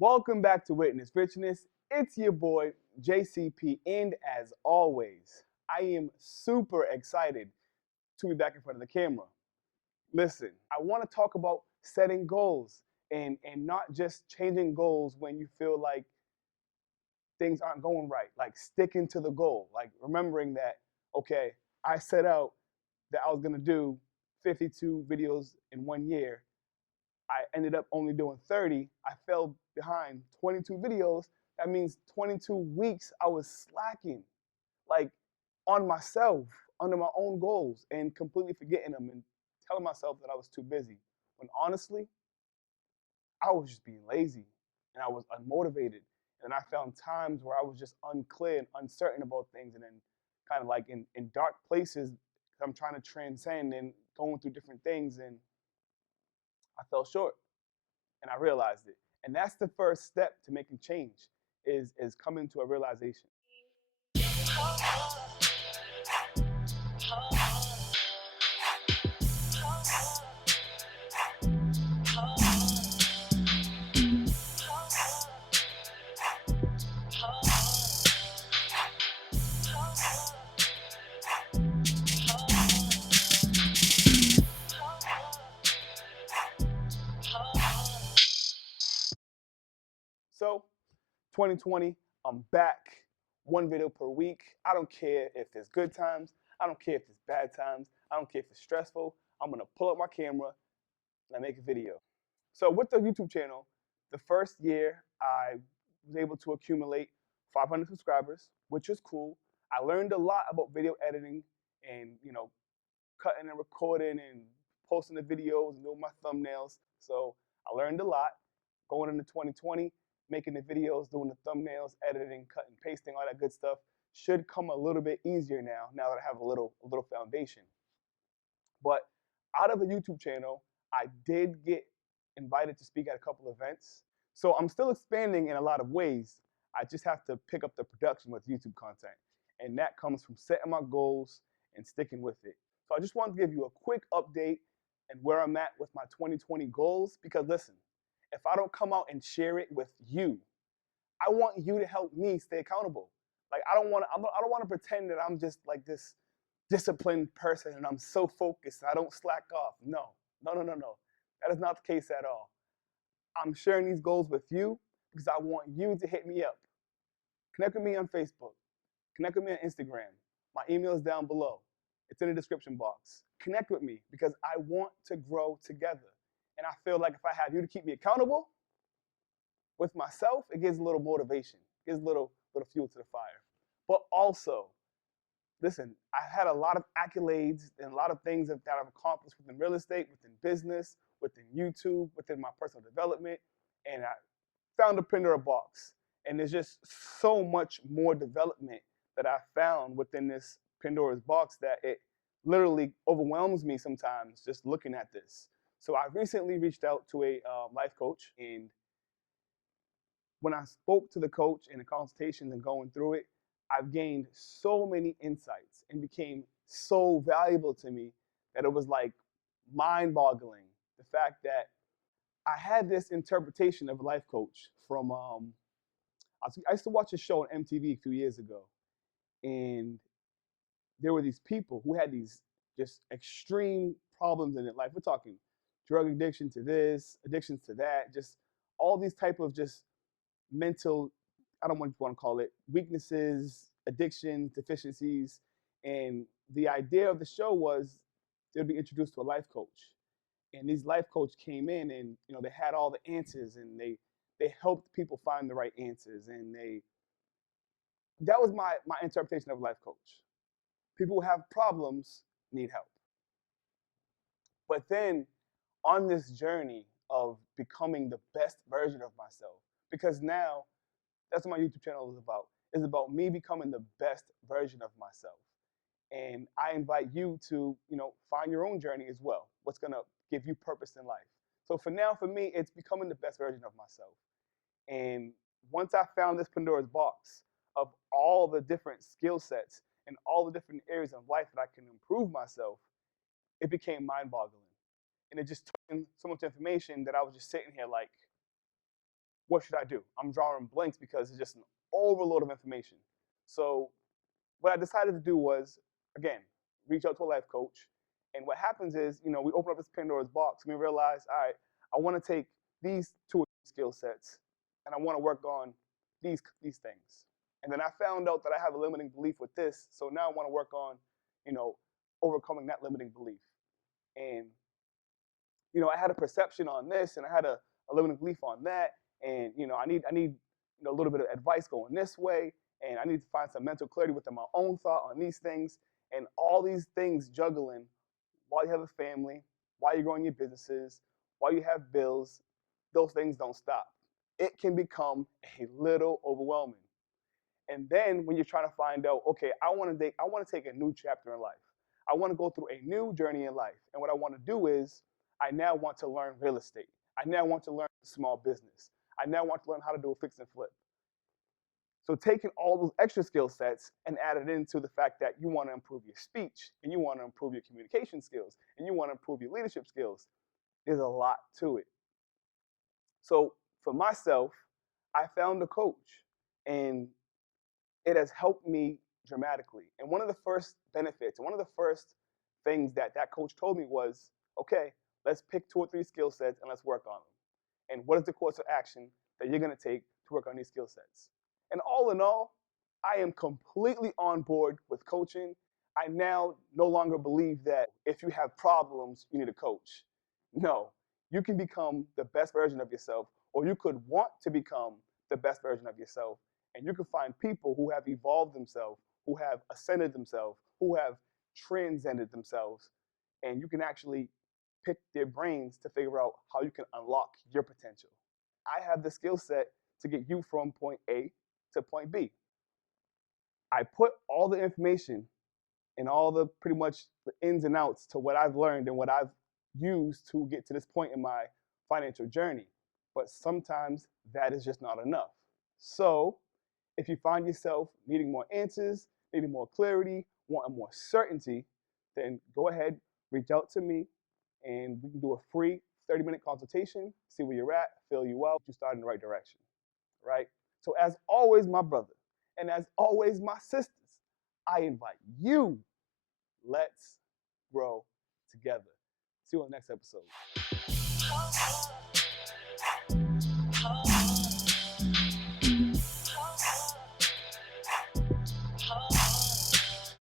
Welcome back to Witness Richness. It's your boy JCP, and as always, I am super excited to be back in front of the camera. Listen, I want to talk about setting goals and not just changing goals when you feel like things aren't going right, like sticking to the goal, like remembering that, okay, I set out that I was going to do 52 videos in 1 year. I ended up only doing 30. I fell behind 22 videos. That means 22 weeks I was slacking, like on myself, under my own goals, and completely forgetting them and telling myself that I was too busy. When honestly, I was just being lazy and I was unmotivated. And I found times where I was just unclear and uncertain about things, and then kind of like in dark places, I'm trying to transcend and going through different things, and I fell short. And I realized it. And that's the first step to making change is coming to a realization. So 2020, I'm back, one video per week. I don't care if there's good times. I don't care if there's bad times. I don't care if it's stressful. I'm gonna pull up my camera and make a video. So with the YouTube channel, the first year I was able to accumulate 500 subscribers, which was cool. I learned a lot about video editing and cutting and recording and posting the videos and doing my thumbnails. So I learned a lot going into 2020, making the videos, doing the thumbnails, editing, cutting, pasting, all that good stuff should come a little bit easier now that I have a little foundation. But out of the YouTube channel, I did get invited to speak at a couple events. So I'm still expanding in a lot of ways. I just have to pick up the production with YouTube content. And that comes from setting my goals and sticking with it. So I just wanted to give you a quick update and where I'm at with my 2020 goals. Because listen, if I don't come out and share it with you, I want you to help me stay accountable. Like I don't want to pretend that I'm just like this disciplined person and I'm so focused and I don't slack off. No, no, no, no, no. That is not the case at all. I'm sharing these goals with you because I want you to hit me up. Connect with me on Facebook. Connect with me on Instagram. My email is down below. It's in the description box. Connect with me because I want to grow together. And I feel like if I have you to keep me accountable with myself, it gives a little motivation, gives a little fuel to the fire. But also, listen, I had a lot of accolades and a lot of things that I've accomplished within real estate, within business, within YouTube, within my personal development, and I found a Pandora box. And there's just so much more development that I found within this Pandora's box that it literally overwhelms me sometimes just looking at this. So I recently reached out to a life coach, and when I spoke to the coach in the consultations and going through it, I've gained so many insights and became so valuable to me that it was like mind boggling. The fact that I had this interpretation of a life coach from, I used to watch a show on MTV a few years ago, and there were these people who had these just extreme problems in their life. We're talking drug addiction to this, addictions to that, just all these type of just mental, I don't want to call it weaknesses, addictions, deficiencies. And the idea of the show was they'd be introduced to a life coach. And these life coach came in and they had all the answers, and they helped people find the right answers, and they that was my interpretation of a life coach. People who have problems need help. But then on this journey of becoming the best version of myself, because now that's what my YouTube channel is about. It's about me becoming the best version of myself. And I invite you to, find your own journey as well. What's gonna give you purpose in life. So for now, for me, it's becoming the best version of myself. And once I found this Pandora's box of all the different skill sets and all the different areas of life that I can improve myself, it became mind-boggling. And it just took in so much information that I was just sitting here like, what should I do? I'm drawing blanks because it's just an overload of information. So what I decided to do was, again, reach out to a life coach. And what happens is, we open up this Pandora's box and we realize, all right, I want to take these two skill sets and I want to work on these things. And then I found out that I have a limiting belief with this. So now I want to work on, overcoming that limiting belief. And, I had a perception on this and I had a limiting belief on that. And, I need a little bit of advice going this way. And I need to find some mental clarity within my own thought on these things. And all these things juggling while you have a family, while you're growing your businesses, while you have bills, those things don't stop. It can become a little overwhelming. And then when you're trying to find out, okay, I want to take a new chapter in life. I want to go through a new journey in life. And what I want to do is I now want to learn real estate. I now want to learn small business. I now want to learn how to do a fix and flip. So taking all those extra skill sets and add it into the fact that you want to improve your speech and you want to improve your communication skills and you want to improve your leadership skills, there's a lot to it. So for myself, I found a coach and it has helped me dramatically. And one of the first benefits, and one of the first things that coach told me was, okay, let's pick 2 or 3 skill sets and let's work on them. And what is the course of action that you're going to take to work on these skill sets? And all in all, I am completely on board with coaching. I now no longer believe that if you have problems, you need a coach. No, you can become the best version of yourself, or you could want to become the best version of yourself. And you can find people who have evolved themselves, who have ascended themselves, who have transcended themselves. And you can actually pick their brains to figure out how you can unlock your potential. I have the skill set to get you from point A to point B. I put all the information and all the pretty much the ins and outs to what I've learned and what I've used to get to this point in my financial journey. But sometimes that is just not enough. So if you find yourself needing more answers, needing more clarity, wanting more certainty, then go ahead, reach out to me, and we can do a free 30-minute consultation, see where you're at, fill you out, you start in the right direction, right? So as always, my brother, and as always, my sisters, I invite you, let's grow together. See you on the next episode.